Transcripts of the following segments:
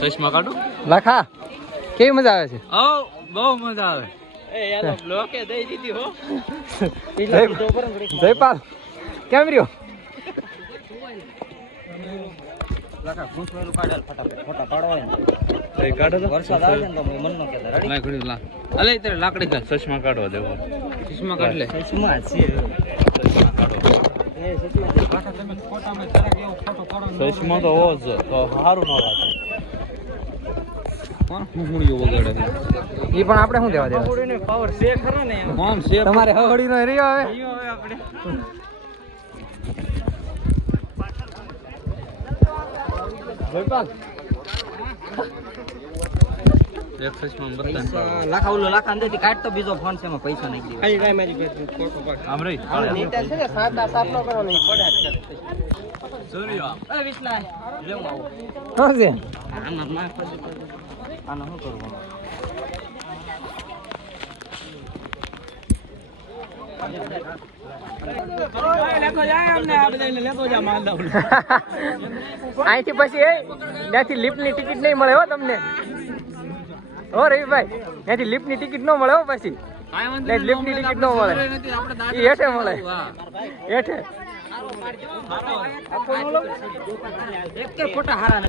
ચશ્મા કાઢો? લખા. કેવી મજા આવે છે? ઓ બહુ મજા આવે. જય- જયપાલ કેમ રહ્યો? એ કાઢો તો. વરસાદ આવે ને તો મન નો કહેતા રેડી ના ઘડી લા. અલે તારે લાકડી ચશ્મા કાઢવા દેવો. ચશ્મા કાઢ લે. ચશ્મા ચશ્મા કાઢો. ચશ્મા તો હોવો જ તો સારું ન લાગે એ પણ આપણે શું દેવા દેવા પાવર છે ખરો ને આમ છે તમારે હવડી નો રહ્યો હવે આપણે જયપાલ એક ચશ્મા બતાવ લાખા ઓલો લાખા અંદર કાઢ તો બીજો ફોન છે એમાં પૈસા નાખી દે આમ રહી છે ને સાદા સાફ નો કરો ને સૂર્ય અરે વિષ્ણા લેવું આવો. શું છે? આમાં ના આને શું કરવાનું અહીંથી પછી એ ત્યાંથી લિફ્ટની ટિકિટ નહીં મળે હો તમને. હો રવિભાઈ ત્યાંથી લિફ્ટની ટિકિટ ન મળે હો પછી. ને લિફ્ટની ટિકિટ ન મળે. એ હેઠે મળે. હેઠે. એક ફોટા હારા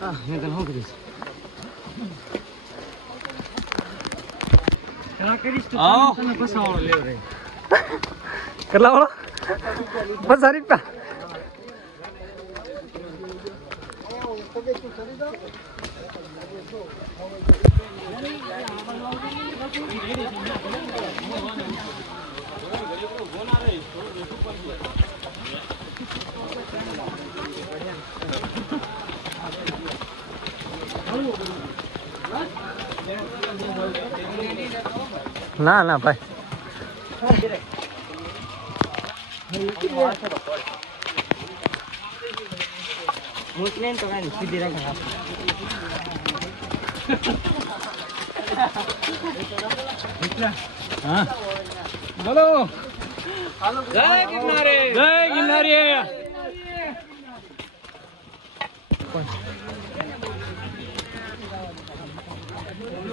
હા મેં તને શું આવો કેટલા વાળો પચાસ રૂપિયા ના ના ભાઈ. સીધી રાખે બોલો. જય ગિરનારી. જય ગિરનારી.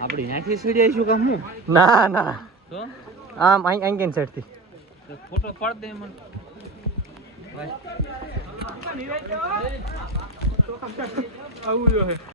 આપડી નાખી સીડી આવીશું કામ ના ના. તો? આમ અહીં અહીં કેન સાઈડથી ફોટો પાડ દે મને. આવું જો હે.